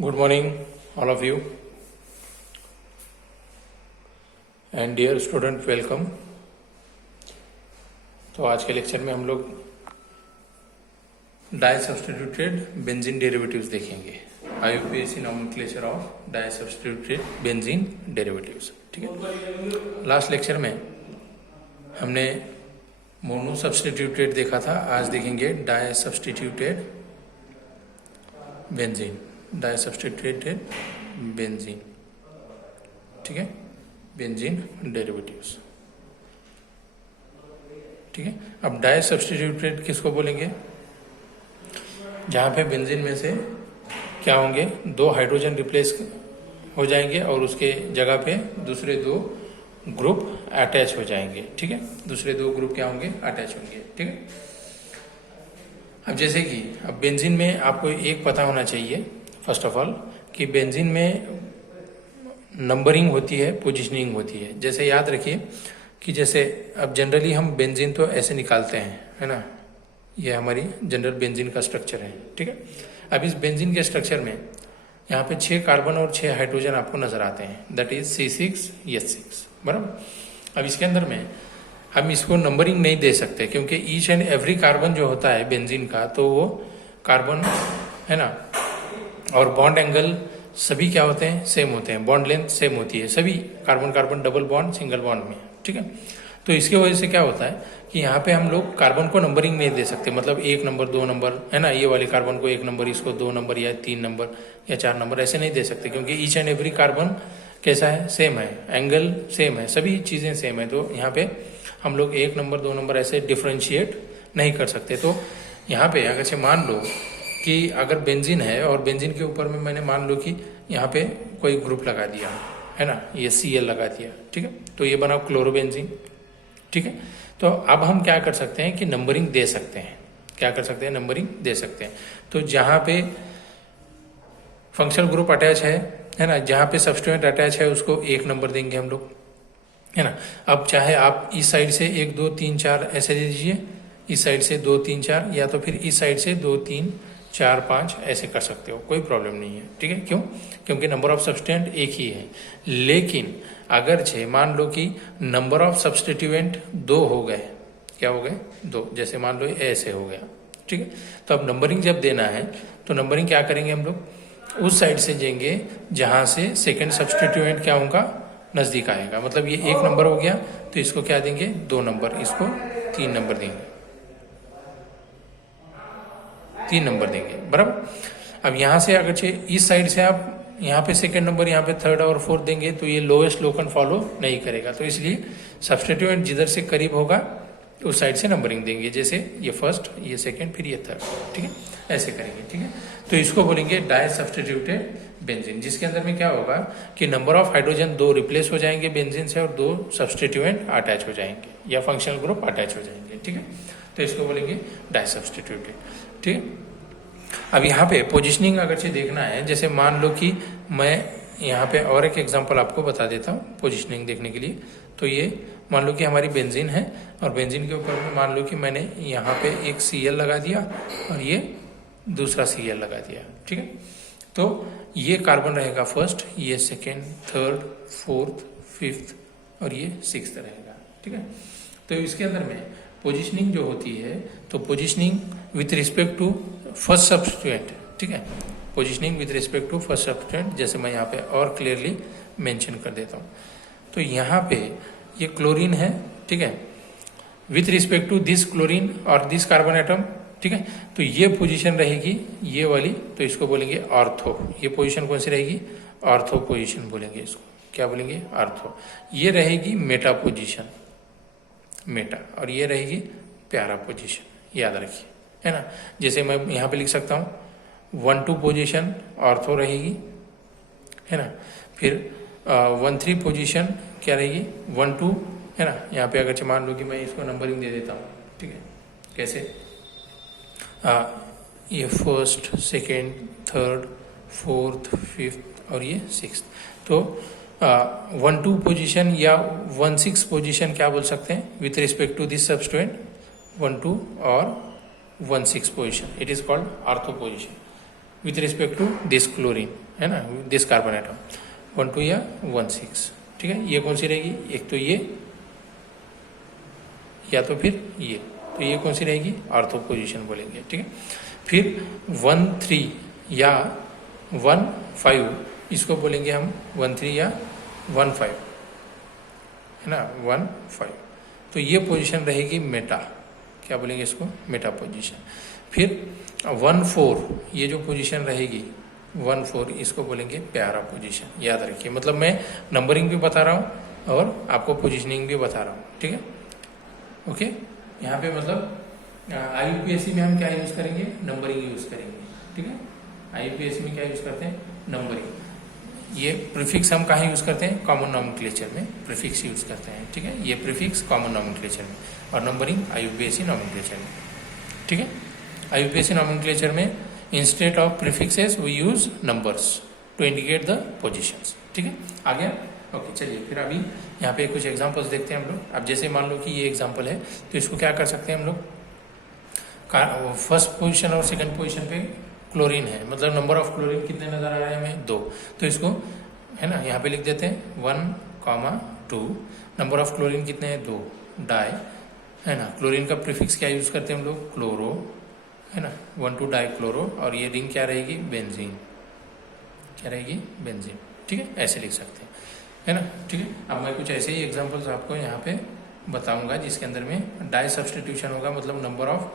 Good morning all of you and dear student, welcome. तो आज के लेक्चर में हम लोग डाई सब्स्टिट्यूटेड बेंजीन डेरिवेटिव्स देखेंगे। IUPAC nomenclature of di substituted benzene derivatives. ठीक है, लास्ट लेक्चर में हमने मोनो सब्स्टिट्यूटेड देखा था। आज देखेंगे di substituted benzene, di substituted benzene. ठीक है, बेंजीन डेरिवेटिव्स। ठीक है, अब डाई सब्स्टिट्यूटेड किसको बोलेंगे? जहां पे बेंजीन में से क्या होंगे, दो हाइड्रोजन रिप्लेस हो जाएंगे और उसके जगह पे दूसरे दो ग्रुप अटैच हो जाएंगे। ठीक है, दूसरे दो ग्रुप क्या होंगे, अटैच होंगे। ठीक है, अब जैसे कि अब बेंजीन में आपको एक पता होना चाहिए फर्स्ट ऑफ ऑल कि बेंजीन में नंबरिंग होती है, पोजीशनिंग होती है। जैसे याद रखिए कि जैसे अब जनरली हम बेंजीन तो ऐसे निकालते हैं, है ना, ये हमारी जनरल बेंजीन का स्ट्रक्चर है। ठीक है, अब इस बेंजीन के स्ट्रक्चर में यहाँ पे 6 कार्बन और 6 हाइड्रोजन आपको नजर आते हैं, दैट इज C6H6, बराबर। अब इसके अंदर में हम इसको नंबरिंग नहीं दे सकते क्योंकि ईच एंड एवरी कार्बन जो होता है बेंजीन का, तो वो कार्बन है ना, और बॉन्ड एंगल सभी क्या होते हैं, सेम होते हैं, बॉन्ड लेंथ सेम होती है सभी carbon carbon double bond single bond में। ठीक है, तो इसकी वजह से क्या होता है कि यहाँ पे हम लोग कार्बन को नंबरिंग नहीं दे सकते, मतलब 1 नंबर 2 नंबर, है ना, ये वाले कार्बन को 1 नंबर, इसको 2 नंबर या 3 नंबर या 4 नंबर ऐसे नहीं दे सकते क्योंकि ईच एंड एवरी कार्बन कैसा है, सेम है, एंगल सेम है, सभी चीजें सेम है। तो यहाँ पे हम लोग 1 नंबर 2 नंबर ऐसे डिफ्रेंशिएट नहीं कर सकते। तो यहाँ पे अगर से मान लो कि अगर बेंजीन है और बेंजीन के ऊपर में मैंने मान लो कि यहाँ पे कोई ग्रुप लगा दिया, है ना, ये Cl लगा दिया। ठीक है, तो ये बना क्लोरोबेंजीन। ठीक है, तो अब हम क्या कर सकते हैं कि नंबरिंग दे सकते हैं। क्या कर सकते हैं, नंबरिंग दे सकते हैं। तो जहां पे फंक्शनल ग्रुप अटैच है ना, जहां पे सब्स्टिट्यूएंट अटैच है उसको 1 नंबर देंगे हम लोग, है ना। अब चाहे आप इस साइड से 1 2 3 4 ऐसे दे दीजिए, इस साइड से 2 3 4, या तो फिर इस साइड से 2 3 4 5 ऐसे कर सकते हो, कोई प्रॉब्लम नहीं है। ठीक है, क्यों? क्योंकि नंबर ऑफ सब्स्टिट्यूएंट एक ही है। लेकिन अगर मान लो कि नंबर ऑफ सब्स्टिट्यूएंट 2 हो गए, क्या हो गए, 2, जैसे मान लो ऐसे हो गया। ठीक है, तो अब नंबरिंग जब देना है तो नंबरिंग क्या करेंगे हम लोग, उस साइड से देंगे जहां से सेकेंड सब्स्टिट्यूएंट क्या होगा, नजदीक आएगा। मतलब ये 1 नंबर हो गया तो इसको क्या देंगे, 2 नंबर, इसको 3 नंबर देंगे, 3 नंबर देंगे, बराबर। अब यहां से अगर इस साइड से आप यहाँ पे सेकंड नंबर, यहाँ पे थर्ड और फोर्थ देंगे तो ये लोएस्ट लोकन फॉलो नहीं करेगा। तो इसलिए सब्स्टिट्यूएंट जिधर से करीब होगा उस साइड से नंबरिंग देंगे, जैसे ये फर्स्ट, ये सेकंड, फिर ये थर्ड। ठीक है, ऐसे करेंगे। ठीक है, तो इसको बोलेंगे डाई सब्स्टिट्यूटेड बेंजीन, जिसके अंदर में क्या होगा कि नंबर ऑफ हाइड्रोजन 2 रिप्लेस हो जाएंगे बेंजीन से और 2 सब्स्टिट्यूएंट अटैच हो जाएंगे या फंक्शनल ग्रुप अटैच हो जाएंगे। ठीक है, तो इसको बोलेंगे डाई सब्स्टिट्यूटेड। ठीक है, अब यहाँ पे पोजीशनिंग अगर से देखना है, जैसे मान लो कि मैं यहाँ पे और एक एग्जांपल आपको बता देता हूँ पोजीशनिंग देखने के लिए। तो ये मान लो कि हमारी बेंजीन है और बेंजीन के ऊपर में मान लो कि मैंने यहाँ पे एक Cl लगा दिया और ये दूसरा Cl लगा दिया। ठीक है, तो ये कार्बन रहेगा फर्स्ट, ये सेकेंड, थर्ड, फोर्थ, फिफ्थ और ये 6th रहेगा। ठीक है, तो इसके अंदर में पोजीशनिंग जो होती है, तो positioning with respect to first substituent. ठीक है, positioning with respect to first substituent, जैसे मैं यहाँ पे और क्लियरली मेंशन कर देता हूँ। तो यहाँ पे ये क्लोरीन है, ठीक है, with respect to this chlorine और दिस कार्बन एटम। ठीक है, तो ये पोजीशन रहेगी ये वाली, तो इसको बोलेंगे ऑर्थो। ये पोजीशन कौन सी रहेगी, ऑर्थो पोजीशन बोलेंगे इसको। क्या बोलेंगे, ऑर्थो। ये रहेगी मेटा पोजीशन, मेटा, और ये रहेगी प्यारा पोजीशन, याद रखिए, है ना। जैसे मैं यहाँ पे लिख सकता हूँ 1 2 पोजीशन ऑर्थो रहेगी, है ना। फिर 1 3 पोजीशन क्या रहेगी, 1 2, है ना। यहाँ पे अगर मान लो कि मैं इसको नंबरिंग दे देता हूँ। ठीक है, कैसे, ये first, second, third, fourth, fifth और ये 6th। तो 1 2 पोजीशन या 1 6 पोजीशन क्या बोल सकते हैं with respect to this substituent, 1 2 और 1 6 position, it is called ortho position. With respect to this chlorine, है ना, दिस कार्बन एटम 1 2 या 1 6। ठीक है, ये कौन सी रहेगी, एक तो ये या तो फिर ये, तो ये कौन सी रहेगी, ऑर्थो पोजीशन बोलेंगे। ठीक है, फिर 1 3 या 1 5 इसको बोलेंगे हम 1 3 या 1 5, है ना, 1 5। तो ये पोजीशन रहेगी मेटा, क्या बोलेंगे इसको, मेटा पोजीशन। फिर 1 4 ये जो पोजीशन रहेगी 1 4 इसको बोलेंगे प्यारा पोजीशन। याद रखिए, मतलब मैं नंबरिंग भी बता रहा हूँ और आपको पोजीशनिंग भी बता रहा हूँ। ठीक है, ओके। यहाँ पे मतलब IUPAC में हम क्या यूज करेंगे, नंबरिंग यूज करेंगे। ठीक है, IUPAC में क्या यूज करते हैं, नंबरिंग। ये प्रीफिक्स हम कहाँ यूज करते हैं, कॉमन नॉमेनक्लेचर में प्रीफिक्स यूज करते हैं। ठीक है, ये प्रीफिक्स कॉमन नॉमेनक्लेचर में और नंबरिंग IUPAC नॉमेनक्लेचर में। ठीक है, IUPAC नॉमेनक्लेचर में instead of prefixes we use numbers to indicate the positions. ठीक है, आ गया, ओके। चलिए फिर अभी यहाँ पे कुछ एग्जांपल्स देखते हैं हम लोग। अब जैसे मान लो कि ये एग्जांपल है, तो इसको क्या कर सकते हैं हम लोग, फर्स्ट पोजीशन और सेकंड पोजीशन पे क्लोरीन है, मतलब नंबर ऑफ क्लोरीन कितने नजर आ रहे हैं हमें, 2। तो इसको, है ना, यहाँ पे लिख देते हैं 1 2। नंबर ऑफ क्लोरीन कितने हैं, 2, डाई, है ना। क्लोरीन का प्रीफिक्स क्या यूज करते हैं हम लोग, क्लोरो, है ना, 1 2 डाई क्लोरो। और ये रिंग क्या रहेगी, बेंजीन, क्या रहेगी, बेंजीन। ठीक है, ऐसे लिख सकते हैं, है ना। ठीक है, अब मैं कुछ ऐसे ही एग्जांपल्स आपको यहाँ पे बताऊंगा जिसके अंदर में डाई सब्सटीट्यूशन होगा, मतलब नंबर ऑफ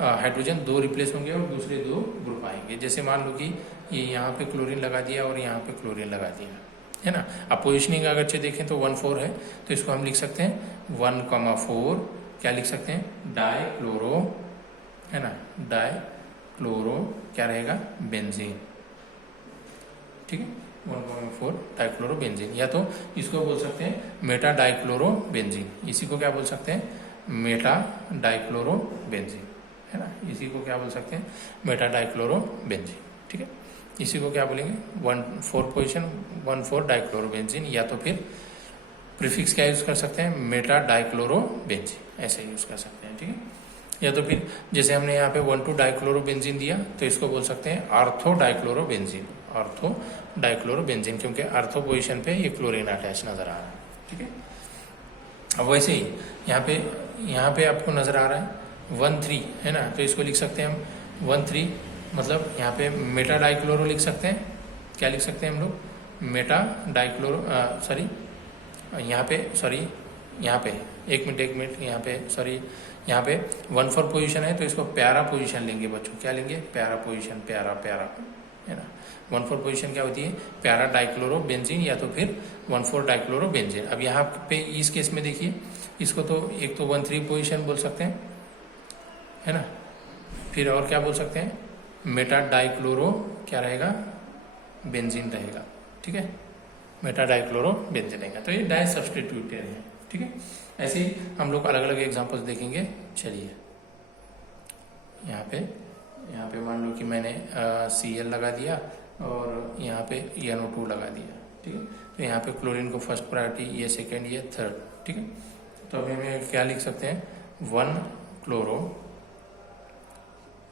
हाइड्रोजन 2 रिप्लेस होंगे और दूसरे 2 ग्रुप आएंगे। जैसे मान लो कि ये यहाँ पे क्लोरीन लगा दिया और यहाँ पे क्लोरीन लगा दिया, है ना। अब पोजिशनिंग अगर अच्छे देखें तो 1 4 है, तो इसको हम लिख सकते हैं 1 4, क्या लिख सकते हैं, डाई क्लोरो, है ना, डाई क्लोरो क्या रहेगा, बेंजीन। ठीक है, 1 4 डाइक्लोरो बेंजीन, या तो इसको बोल सकते हैं मेटा डाइक्लोरो बेंजीन, इसी को क्या बोल सकते हैं, मेटा डाइक्लोरो बेंजीन, है ना। इसी को क्या बोल सकते हैं, मेटा डाइक्लोरो बेंजीन। ठीक है, इसी को क्या बोलेंगे, 1 4 पोजिशन 1 4 डाइक्लोरो बेंजीन, या तो फिर प्रीफिक्स क्या यूज कर सकते हैं, मेटा डाइक्लोरो बेंजीन, ऐसे यूज कर सकते हैं। ठीक है, या तो फिर जैसे हमने यहाँ पे 1 2 डाइक्लोरो बेंजीन दिया, तो इसको बोल सकते हैं ortho dichloro benzene, ortho dichloro benzene, क्योंकि आर्थो पोजीशन पे ये क्लोरीन अटैच नजर आ रहा है। ठीक है, अब वैसे ही यहाँ पे आपको नजर आ रहा है 1 3, है ना, तो इसको लिख सकते हैं हम 1 3, मतलब यहाँ पे मेटा डाइक्लोरो लिख सकते हैं, क्या लिख सकते हैं हम लोग, मेटा डाइक्लोरो, सॉरी यहाँ पे एक मिनट, यहाँ पे सॉरी, यहाँ पे 1 4 पोजीशन है, तो इसको प्यारा पोजीशन लेंगे बच्चों, क्या लेंगे, प्यारा पोजीशन, प्यारा, है ना। 1 4 पोजीशन क्या होती है, प्यारा डाइक्लोरो बेंजीन, या तो फिर 1 4 डाइक्लोरो बेंजीन। अब यहाँ पे इस केस में देखिए, इसको तो एक तो 1 3 पोजीशन बोल सकते हैं, है ना, फिर और क्या बोल सकते हैं, मेटा डाइक्लोरो क्या रहेगा, बेंजीन रहेगा। ठीक है, मेटा डाइक्लोरो बेंजीन रहेगा, तो ये डाई सब्सटीट्यूटेड है। ठीक है, ऐसे ही हम लोग अलग अलग एग्जांपल्स देखेंगे। चलिए यहाँ पे मान लो कि मैंने Cl लगा दिया और यहाँ पे NO2 लगा दिया। ठीक है, तो यहाँ पे क्लोरीन को फर्स्ट प्रायोरिटी, ये सेकेंड, ये थर्ड। ठीक है, तो अभी हमें क्या लिख सकते हैं, 1 क्लोरो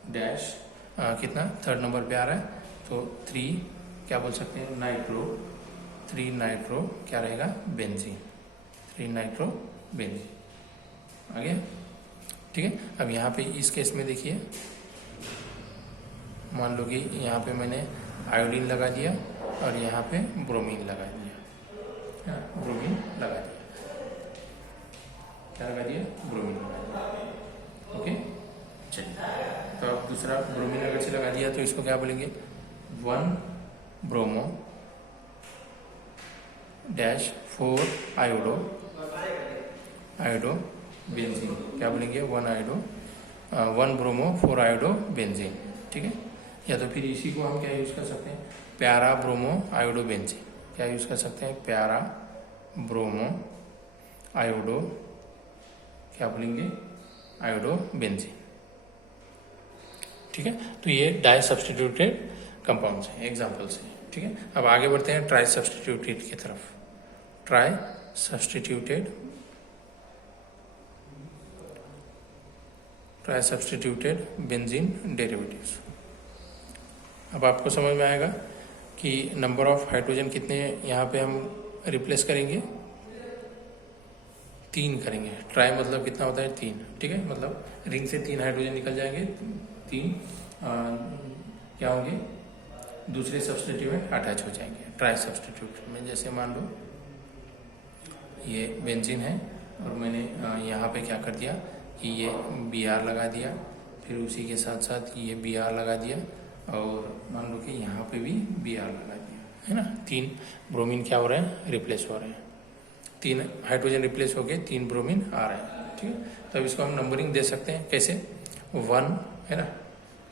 डैश कितना, थर्ड नंबर पे आ रहा है, तो 3 क्या बोल सकते हैं, नाइट्रो, 3 नाइट्रो क्या रहेगा, बेंजीन, 3 नाइट्रो बेंजीन। आ गया। ठीक है, अब यहाँ पे इस केस में देखिए, मान लो कि यहाँ पे मैंने आयोडीन लगा दिया और यहाँ पे ब्रोमीन लगा दिया, ब्रोमीन लगा दिया, क्या लगा दिया, ब्रोमीन लगा दिया। ओके, चलिए, तो अब दूसरा ब्रोमीन अगर से लगा दिया तो इसको क्या बोलेंगे, 1 ब्रोमो डैश 4 आयोडो बेंजीन, क्या बोलेंगे, 1 ब्रोमो 4 आयोडो बेंजीन। ठीक है, या तो फिर इसी को हम क्या यूज कर सकते हैं, प्यारा ब्रोमो आयोडो बेंजीन, क्या यूज कर सकते हैं, प्यारा ब्रोमो आयोडो, क्या बोलेंगे, आयोडो बेंजीन। ठीक है, तो ये डाई सब्सटीट्यूटेड कंपाउंड्स हैं, एग्जांपल्स हैं। ठीक है, अब आगे बढ़ते हैं ट्राई सब्सटीट्यूटेड की तरफ। Try substituted benzene derivatives. अब आपको समझ में आएगा कि नंबर ऑफ हाइड्रोजन कितने यहाँ पे हम रिप्लेस करेंगे, 3 करेंगे। ट्राई मतलब कितना होता है, 3, ठीक है। मतलब रिंग से 3 हाइड्रोजन निकल जाएंगे, 3 क्या होंगे, दूसरे सब्स्टिट्यूट में अटैच हो जाएंगे ट्राई सब्स्टिट्यूट में। जैसे मान लो ये बेंजीन है और मैंने यहाँ पे क्या कर दिया कि ये Br लगा दिया, फिर उसी के साथ साथ ये Br लगा दिया और मान लो कि यहाँ पे भी Br लगा दिया, है ना। 3 ब्रोमीन क्या हो रहे हैं, रिप्लेस हो रहे हैं। 3 हाइड्रोजन रिप्लेस हो गए, 3 ब्रोमीन आ रहे हैं, ठीक है। तो अब इसको हम नंबरिंग दे सकते हैं, कैसे, 1 है ना,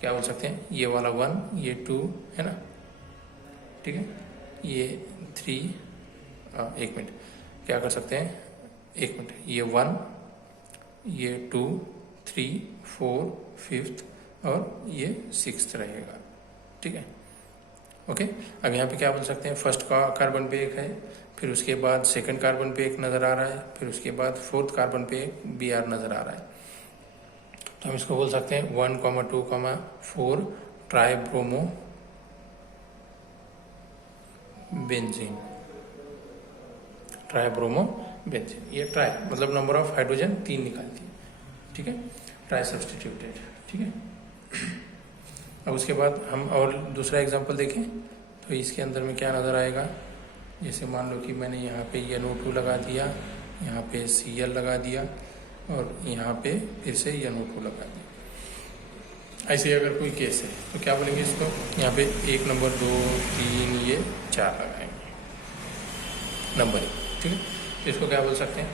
क्या बोल सकते हैं, ये वाला 1, ये 2 है ना, ठीक है, ये 3, 1 मिनट, क्या कर सकते हैं, 1 मिनट, ये 1, ये 2, 3, 4, 5 और ये 6 रहेगा, ठीक है, ओके। अब यहाँ पे क्या बोल सकते हैं, फर्स्ट का कार्बन पे 1 है, फिर उसके बाद सेकंड कार्बन पे 1 नज़र आ रहा है, फिर उसके बाद फोर्थ कार्बन पे 1 Br नज़र आ रहा है। तो हम इसको बोल सकते हैं 1, 2, 4 try bromo benzene, try bromo benzene. ये ट्राई मतलब नंबर ऑफ हाइड्रोजन 3 निकालती है, ठीक है, ट्राई सब्स्टिट्यूटेड, ठीक है। अब उसके बाद हम और दूसरा एग्जांपल देखें तो इसके अंदर में क्या नज़र आएगा, जैसे मान लो कि मैंने यहाँ पे NO2 लगा दिया, यहाँ पे Cl लगा दिया और यहाँ पे फिर से NO2 लगा दिया। ऐसे अगर कोई केस है तो क्या बोलेंगे इसको, यहाँ पे 1 नंबर 2 3 ये 4 लगाएंगे नंबरिंग, ठीक है। तो इसको क्या बोल सकते हैं,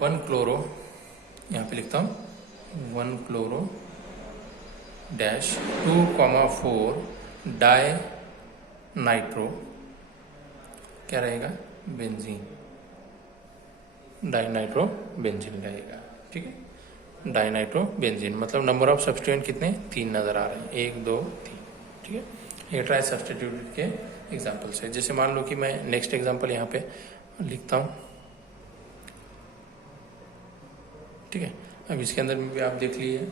1 क्लोरो, यहाँ पे लिखता हूँ 1 क्लोरो डैश 2,4 डाई नाइट्रो, क्या रहेगा, बेंजीन, डाई नाइट्रो बेंजीन रहेगा, ठीक है। डाई नाइट्रो बेंजीन मतलब नंबर ऑफ सब्स्टिट्यूएंट कितने, 3 नज़र आ रहे हैं, 1 2 3, ठीक है। ये ट्राई सब्स्टिट्यूट के एग्जाम्पल्स है। जैसे मान लो कि मैं नेक्स्ट एग्जाम्पल यहाँ पे लिखता हूँ, ठीक है। अब इसके अंदर में भी आप देख लीजिए,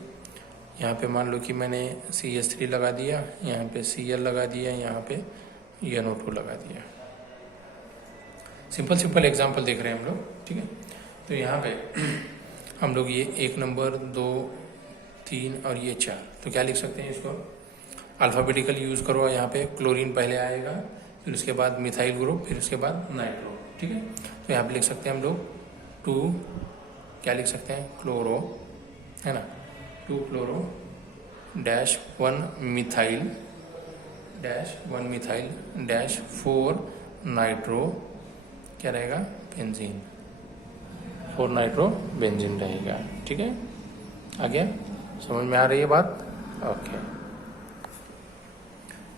यहाँ पे मान लो कि मैंने CH3 लगा दिया, यहाँ पे Cl लगा दिया, यहाँ पे NO2 लगा दिया। सिंपल एग्जांपल देख रहे हैं हम लोग, ठीक है। तो यहाँ पे हम लोग ये 1 नंबर 2 3 और ये 4, तो क्या लिख सकते हैं इसको, अल्फ़ाबेटिकल यूज़ करो। यहाँ पे क्लोरीन पहले आएगा, फिर उसके बाद मिथाइल ग्रुप, फिर उसके बाद नाइट्रो, ठीक है। तो यहाँ पे लिख सकते हैं हम लोग 2, क्या लिख सकते हैं, क्लोरो, है ना, 2 chloro dash 1 methyl dash 1 methyl dash 4 nitro, क्या रहेगा, बेंजीन, 4 नाइट्रो बेंजीन रहेगा, ठीक है। आगे समझ में आ रही है बात, ओके,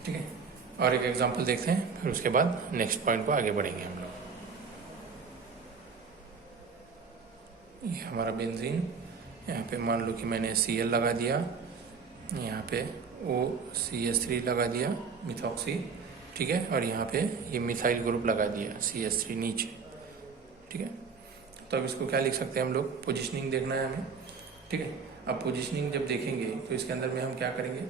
ठीक है। और एक एग्जांपल देखते हैं, फिर उसके बाद नेक्स्ट पॉइंट को आगे बढ़ेंगे हम लोग। ये हमारा बेंजीन, यहाँ पे मान लो कि मैंने Cl लगा दिया, यहाँ पे OCH3 लगा दिया मिथॉक्सी, ठीक है, और यहाँ पे ये मिथाइल ग्रुप लगा दिया CH3 नीचे, ठीक है। तो अब इसको क्या लिख सकते हैं हम लोग, पोजीशनिंग देखना है हमें, ठीक है। अब पोजीशनिंग जब देखेंगे तो इसके अंदर में हम क्या करेंगे,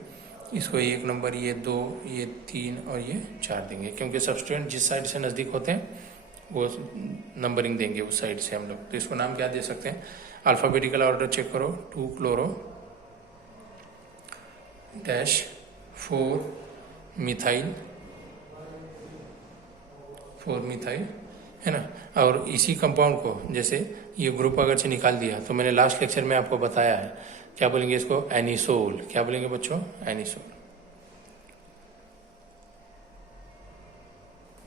इसको 1 नंबर, ये 2, ये 3 और ये 4 देंगे, क्योंकि सब्स्टिट्यूएंट जिस साइड से नज़दीक होते हैं वो नंबरिंग देंगे उस साइड से हम लोग। तो इसको नाम क्या दे सकते हैं, अल्फ़ाबेटिकल ऑर्डर चेक करो, 2 क्लोरो डैश 4 मिथाइल, 4 मिथाइल, है ना। और इसी कंपाउंड को जैसे ये ग्रुप अगर से निकाल दिया तो मैंने लास्ट लेक्चर में आपको बताया है, क्या बोलेंगे इसको, एनिसोल, क्या बोलेंगे बच्चों, एनिसोल,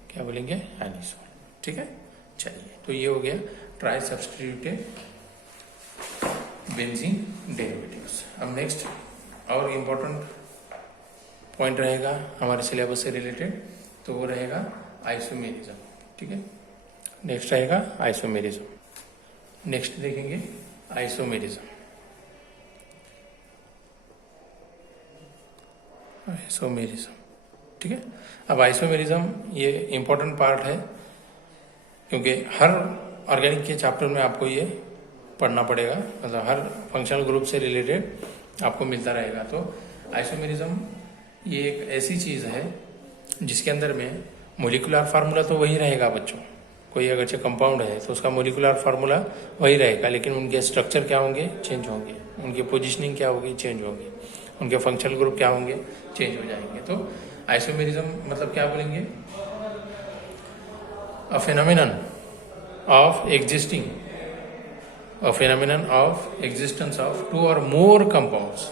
क्या बोलेंगे, एनिसोल, ठीक है। चलिए, तो ये हो गया ट्राई सब्स्टिट्यूटेड बेंजीन डेरिवेटिव्स। अब नेक्स्ट और इम्पोर्टेंट पॉइंट रहेगा हमारे सिलेबस से रिलेटेड, तो वो रहेगा आइसोमेरिज्म, ठीक है। नेक्स्ट रहेगा आइसोमेरिज्म। नेक्स्ट देखेंगे आइसोमेरिज्म, आइसोमेरिज्म, ठीक है। अब आइसोमेरिज्म ये इम्पोर्टेंट पार्ट है, क्योंकि हर ऑर्गेनिक के चैप्टर में आपको ये पढ़ना पड़ेगा, मतलब हर फंक्शनल ग्रुप से रिलेटेड आपको मिलता रहेगा। तो आइसोमेरिज्म ये एक ऐसी चीज़ है जिसके अंदर में मोलिकुलर फार्मूला तो वही रहेगा बच्चों। कोई अगर कंपाउंड है तो उसका मोलिकुलर फार्मूला वही रहेगा, लेकिन उनके स्ट्रक्चर क्या होंगे, चेंज होंगे, उनकी पोजीशनिंग क्या होगी, चेंज होगी, उनके फंक्शनल ग्रुप क्या होंगे, चेंज हो जाएंगे। तो आइसोमेरिज्म मतलब क्या बोलेंगे, a phenomenon of existing, a phenomenon of existence of two or more compounds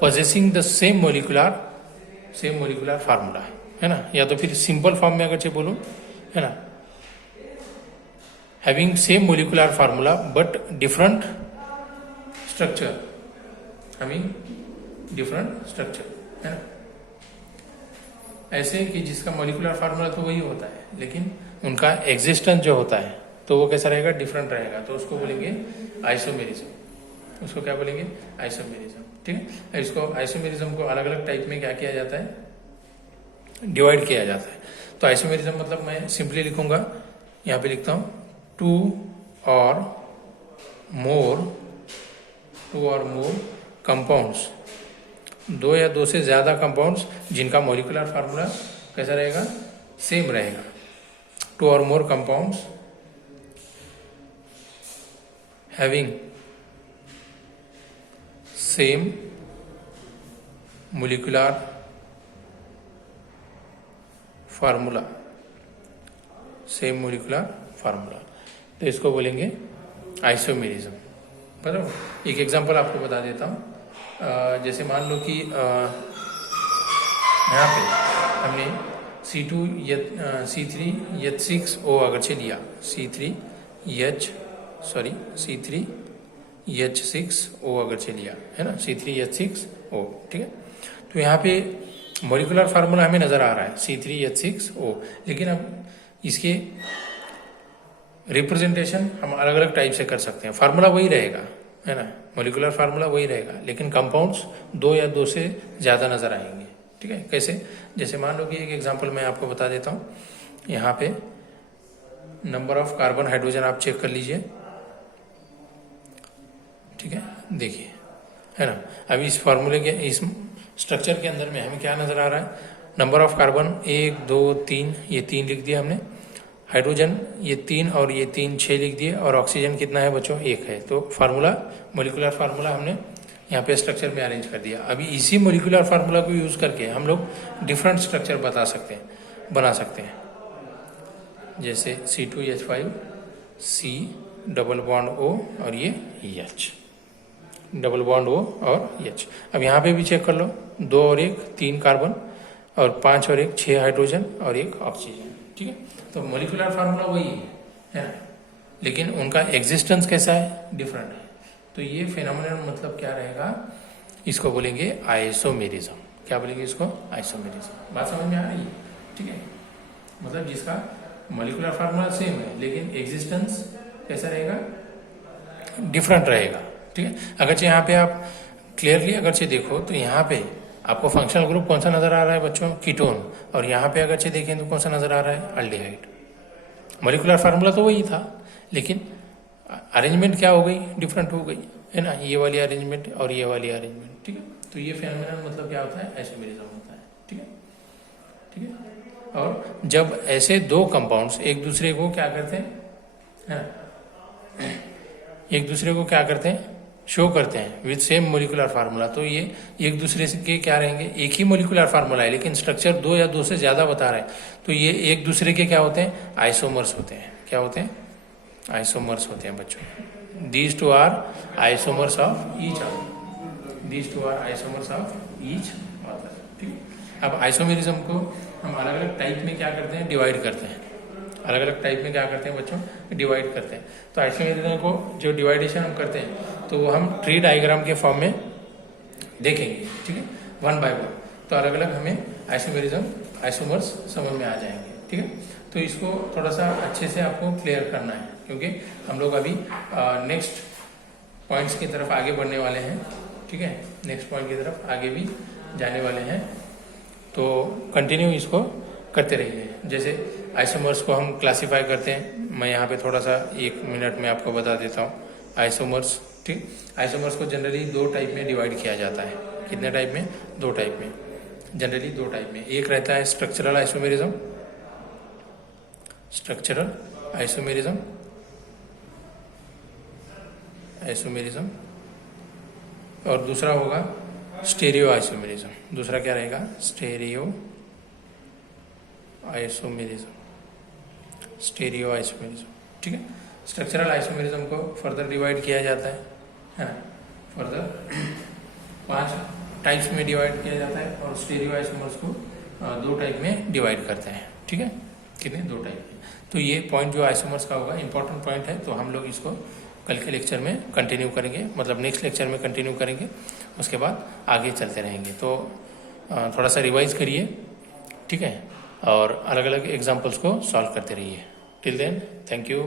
possessing the same molecular formula, है ना। या तो फिर सिंपल फॉर्म में अगर बोलूं, है ना, having same molecular formula but different structure, है ना। ऐसे कि जिसका मोलिकुलर फार्मूला तो वही होता है, लेकिन उनका एग्जिस्टेंस जो होता है तो वो कैसा रहेगा, डिफरेंट रहेगा। तो उसको बोलेंगे आइसोमेरिज्म। उसको क्या बोलेंगे, आइसोमेरिज्म। ठीक है। इसको आइसोमेरिज्म को अलग अलग टाइप में क्या किया जाता है, डिवाइड किया जाता है। तो आइसोमेरिज्म मतलब मैं सिंपली लिखूंगा, यहाँ पे लिखता हूँ, टू और मोर कंपाउंड्स, दो या दो से ज्यादा कंपाउंड्स जिनका मोलिकुलर फार्मूला कैसा रहेगा, सेम रहेगा। टू और मोर compounds having same molecular formula, तो इसको बोलेंगे आइसोमेरिज्म। बराबर। एक एग्जांपल आपको बता देता हूँ। जैसे मान लो कि यहाँ पे हमने C3H6O अगर से लिया, C3H6O अगर से लिया, है ना, C3H6O। ठीक है। तो यहाँ पे मोलिकुलर फार्मूला हमें नजर आ रहा है C3H6O, लेकिन अब इसके रिप्रेजेंटेशन हम अलग अलग टाइप से कर सकते हैं। फार्मूला वही रहेगा, है ना, मोलिकुलर फार्मूला वही रहेगा, लेकिन कंपाउंड्स दो या दो से ज्यादा नजर आएंगे। ठीक है। कैसे, जैसे मान लो कि एक एग्जांपल मैं आपको बता देता हूँ। यहाँ पे नंबर ऑफ कार्बन हाइड्रोजन आप चेक कर लीजिए। ठीक है, देखिए, है ना। अभी इस फार्मूले के, इस स्ट्रक्चर के अंदर में हमें क्या नजर आ रहा है, नंबर ऑफ कार्बन 1 2 3, ये 3 लिख दिया हमने। हाइड्रोजन ये 3 और ये 3 6 लिख दिए, और ऑक्सीजन कितना है बच्चों, 1 है। तो फार्मूला, मोलिकुलर फार्मूला हमने यहाँ पे स्ट्रक्चर में अरेंज कर दिया। अभी इसी मोलिकुलर फार्मूला को यूज करके हम लोग डिफरेंट स्ट्रक्चर बना सकते हैं। जैसे C2H5, C double bond O और ये H, डबल बॉन्ड O और H। अब यहाँ पे भी चेक कर लो, 2 और 1 3 कार्बन, और 5 और 1 6 हाइड्रोजन और 1 ऑक्सीजन। ठीक है। तो मोलिकुलर फार्मूला वही है ना, लेकिन उनका एग्जिस्टेंस कैसा है, डिफरेंट है। तो ये फेनोमेनन मतलब क्या रहेगा, इसको बोलेंगे आइसोमेरिज्म। क्या बोलेंगे इसको, आइसोमेरिज्म। बात समझ में आ रही है। ठीक है। मतलब जिसका मोलिकुलर फार्मूला सेम है, लेकिन एग्जिस्टेंस कैसा रहेगा, डिफरेंट रहेगा। ठीक है। अगरचे यहाँ पे आप क्लियरली अगरचे देखो तो यहाँ पे आपको फंक्शनल ग्रुप कौन सा नजर आ रहा है बच्चों, कीटोन, और यहाँ पे अगरचे देखें तो कौन सा नजर आ रहा है, अल्डिहाइड। मोलिकुलर फार्मूला तो वही था, लेकिन अरेंजमेंट क्या हो गई, डिफरेंट हो गई, है ना, ये वाली अरेंजमेंट और ये वाली अरेंजमेंट। ठीक है। तो ये फेनोमेनन मतलब क्या होता है, आइसोमेरिज्म होता है। ठीक है। ठीक है। और जब ऐसे दो कंपाउंड्स एक दूसरे को क्या करते हैं, है ना, एक दूसरे को क्या करते हैं, शो करते हैं विद सेम मोलिकुलर फार्मूला, तो ये एक दूसरे के क्या रहेंगे, एक ही मोलिकुलर फार्मूला है, लेकिन स्ट्रक्चर 2 या 2 से ज्यादा बता रहे हैं, तो ये एक दूसरे के क्या होते हैं, आइसोमर्स होते हैं। क्या होते हैं, आइसोमर्स होते हैं बच्चों। These two are isomers of each other, these two are isomers of each other. ठीक। अब आइसोमेरिज्म को हम अलग अलग टाइप में क्या करते हैं, डिवाइड करते हैं। अलग अलग टाइप में क्या करते हैं बच्चों, डिवाइड करते हैं। तो आइसोमेरिज्म को जो डिवाइडेशन हम करते हैं तो वो हम ट्री डायग्राम के फॉर्म में देखेंगे। ठीक है, 1 बाय 1। तो अलग अलग हमें आइसोमर्स समझ में आ जाएंगे। ठीक है। तो इसको थोड़ा सा अच्छे से आपको क्लियर करना है, क्योंकि हम लोग अभी नेक्स्ट पॉइंट्स की तरफ आगे बढ़ने वाले हैं। ठीक है, नेक्स्ट पॉइंट की तरफ आगे भी जाने वाले हैं, तो कंटिन्यू इसको करते रहिए। जैसे आइसोमर्स को हम क्लासिफाई करते हैं, मैं यहाँ पे थोड़ा सा 1 मिनट में आपको बता देता हूँ। आइसोमर्स, ठीक, आइसोमर्स को जनरली 2 टाइप में डिवाइड किया जाता है। कितने टाइप में? 2 टाइप में, जनरली 2 टाइप में। एक रहता है structural isomerism, structural isomerism, isomerism, और दूसरा होगा स्टेरियो आइसोमेरिज्म। दूसरा क्या रहेगा? Stereo isomerism, stereo isomerism. ठीक है, स्ट्रक्चरल आइसोमेरिज्म को फर्दर डिवाइड किया जाता है ना, फर्दर 5 टाइप्स में डिवाइड किया जाता है, और स्टेरियो आइसोमर्स को 2 टाइप में डिवाइड करते हैं। ठीक है, कितने? 2 टाइप में। तो ये पॉइंट जो आइसोमर्स का होगा इंपॉर्टेंट पॉइंट है, तो हम लोग इसको कल के लेक्चर में कंटिन्यू करेंगे, मतलब नेक्स्ट लेक्चर में कंटिन्यू करेंगे, उसके बाद आगे चलते रहेंगे। तो थोड़ा सा रिवाइज करिए, ठीक है, और अलग अलग एग्जाम्पल्स को सॉल्व करते रहिए। Till then, thank you.